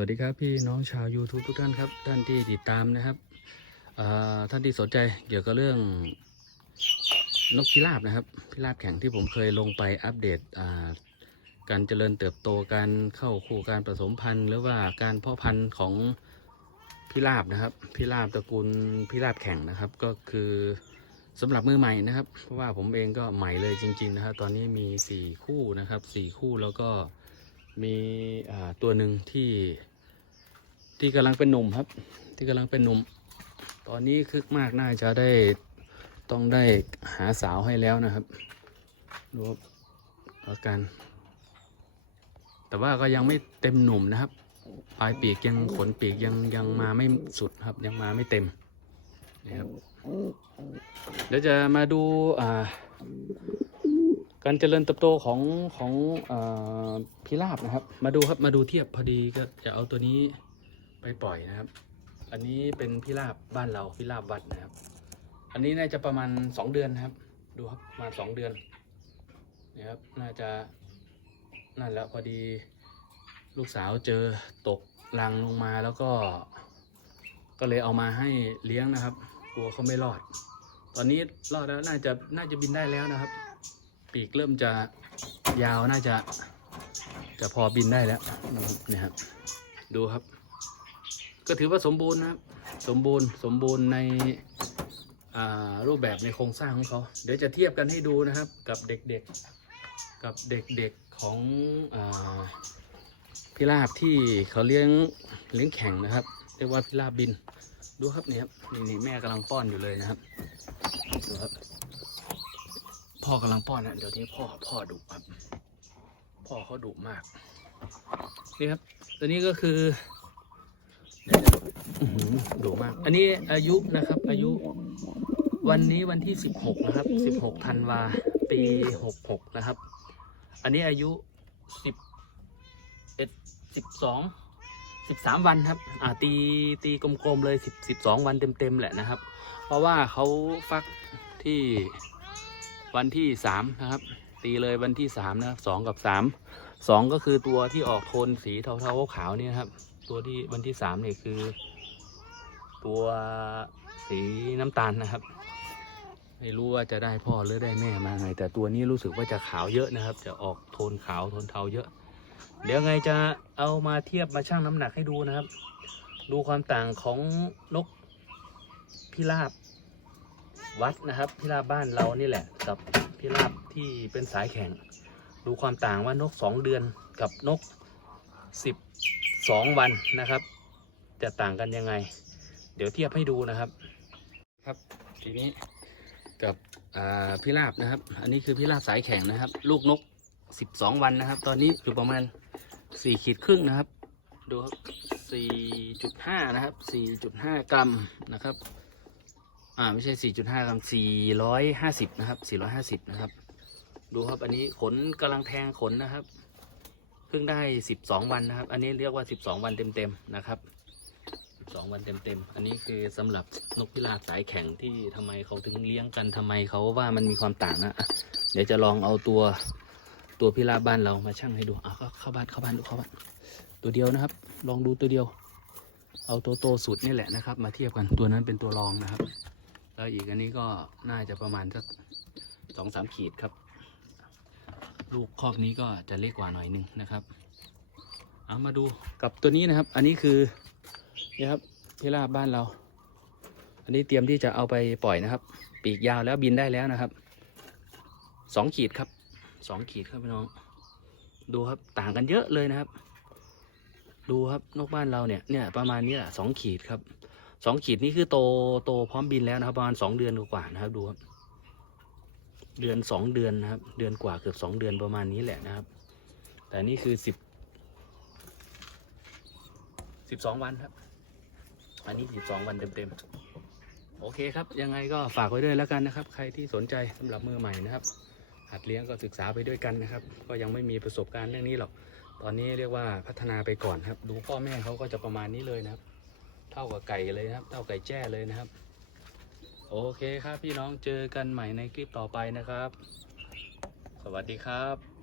วัสดีครับพี่น้องชาว YouTube ทุกท่านครับ ท่านที่ติดตามนะครับท่านที่สนใจเกี่ยวกับเรื่องนกพิราบนะครับ พิราบแข่งที่ผมเคยลงไปอัปเดตการเจริญเติบโตการเข้าคู่การผสมพันธุ์หรือว่าการเพาะพันธุ์ของพิราบนะครับ พิราบตระกูลพิราบแข่งนะครับ ก็คือสำหรับมือใหม่นะครับ เพราะว่าผมเองก็ใหม่เลยจริง ๆ นะครับ ตอนนี้มี 4 คู่นะครับ 4 คู่แล้วก็ มีตัวหนึ่งที่ที่กำลังเป็นหนุ่มครับ ที่กำลังเป็นหนุ่ม ตอนนี้คึกมากน่าจะได้ต้องได้หาสาวให้แล้วนะครับดูครับอาการแต่ว่าก็ยังไม่เต็มหนุ่มนะครับ ปลายปีกยังขนปีกยังยังมาไม่สุดครับ ยังมาไม่เต็มนี่ครับเดี๋ยวจะมาดูอ่า การเจริญเติบโตของของอพิราบนะครับ มาดูครับมาดูเทียบพอดีก็จะเอาตัวนี้ไปปล่อยนะครับ อันนี้เป็นพิราบบ้านเราพิราบวัดนะครับ อันนี้น่าจะประมาณสองเดือนนะครับ ดูครับประมาณสองเดือนนี่ครับน่าจะนั่นแล้วพอดีลูกสาวเจอตกรังลงมาแล้วก็ ก็เลยเอามาให้เลี้ยงนะครับ กลัวเขาไม่รอด ตอนนี้รอดแล้วน่าจะน่าจะบินได้แล้วนะครับ ปีกเริ่มจะยาวน่าจะ จะพอบินได้แล้วนี่ครับ ดูครับ ก็ถือว่าสมบูรณ์นะครับ สมบูรณ์สมบูรณ์ในรูปแบบในโครงสร้างของเขาเดี๋ยวจะเทียบกันให้ดูนะครับกับเด็กๆกับเด็กๆของอพิราบที่เขาเลี้ยงเลี้ยงแข่งนะครับ เรียกว่าพิราบบินดูครับนี่ครับนี่แม่กำลังป้อนอยู่เลยนะครับดูครับ พ่อกำลังป้อนนะเดี๋ยวนี้พ่อพ่อดุครับ พ่อเขาดุมากนี่ครับ ตัวนี้ก็คือดุมาก อันนี้อายุนะครับ อายุวันนี้วันที่สิบหกนะครับสิบหกธันวาปีหกหกนะครับ อันนี้อายุสิบเอ็ดสิบสองสิบสามวันครับ อ่าตีตีกลมๆเลยสิบสิบสองวันเต็มๆแหละนะครับ เพราะว่าเขาฟักที่ วันที่สามนะครับ ตีเลยวันที่สามนะครับสองกับสามสองก็คือตัวที่ออกโทนสีเทาๆขาวๆนี่นะครับ ตัวที่วันที่สามเนี่ยคือ ตัวสีน้ำตาลนะครับ ไม่รู้ว่าจะได้พ่อหรือได้แม่มาไง แต่ตัวนี้รู้สึกว่าจะขาวเยอะนะครับ จะออกโทนขาวโทนเทาเยอะ เดี๋ยวไงจะเอามาเทียบมาชั่งน้ำหนักให้ดูนะครับ ดูความต่างของนกพิราบ วัดนะครับพิราบบ้านเรานี่แหละ กับพิราบที่เป็นสายแข่งดูความต่างว่านกสองเดือนกับนกสิบสองวันนะครับ จะต่างกันยังไง เดี๋ยวเทียบให้ดูนะครับครับทีนี้กับอ่าพิราบนะครับ อันนี้คือพิราบสายแข่งนะครับ ลูกนกสิบสองวันนะครับ ตอนนี้อยู่ประมาณสี่ขีดครึ่งนะครับ ดูครับสี่จุดห้านะครับสี่จุดห้ากรัมนะครับ อ่าไม่ใช่4.5กรัม450นะครับ450นะครับ ดูครับอันนี้ขนกำลังแทงขนนะครับ เพิ่งได้12วันนะครับ อันนี้เรียกว่า12วันเต็มๆนะครับ12วันเต็มๆ อันนี้คือสำหรับนกพิราบสายแข็งที่ทำไมเขาถึงเลี้ยงกันทำไมเขาว่ามันมีความต่างนะ เดี๋ยวจะลองเอาตัวตัวพิราบบ้านเรามาชั่งให้ดูอะก็เข้าบ้านเข้าบ้านดูเข้าบ้านตัวเดียวนะครับ ลองดูตัวเดียว เอาตัวโตสุดนี่แหละนะครับ มาเทียบกันตัวนั้นเป็นตัวรองนะครับ แล้วอีกอันนี้ก็น่าจะประมาณสักสองสามขีดครับ ลูกครอกนี้ก็จะเล็กกว่าหน่อยหนึงนะครับ เอามาดูกับตัวนี้นะครับ อันนี้คือนี่ครับพิราบบ้านเรา อันนี้เตรียมที่จะเอาไปปล่อยนะครับ ปีกยาวแล้วบินได้แล้วนะครับสองขีดครับสองขีดครับพี่น้อง ดูครับต่างกันเยอะเลยนะครับ ดูครับนกบ้านเราเนี่ยเนี่ยประมาณนี้แหละสองขีดครับ สองขีดนี่คือโตโตพร้อมบินแล้วนะครับ ประมาณสองเดือนกว่าๆนะครับ ดูครับเดือนสองเดือนนะครับ เดือนกว่าเกือบสองเดือนประมาณนี้แหละนะครับ แต่นี่คือสิบสิบสองวันครับ อันนี้สิบสองวันเต็มๆ โอเคครับ ยังไงก็ฝากไว้ด้วยแล้วกันนะครับ ใครที่สนใจสำหรับมือใหม่นะครับหัดเลี้ยงก็ศึกษาไปด้วยกันนะครับ ก็ยังไม่มีประสบการณ์เรื่องนี้หรอก ตอนนี้เรียกว่าพัฒนาไปก่อนครับ ดูพ่อแม่เขาก็จะประมาณนี้เลยนะครับ เท่ากับไก่เลยนะครับ เท่าไก่แจ้เลยนะครับ โอเคครับพี่น้องเจอกันใหม่ในคลิปต่อไปนะครับ สวัสดีครับ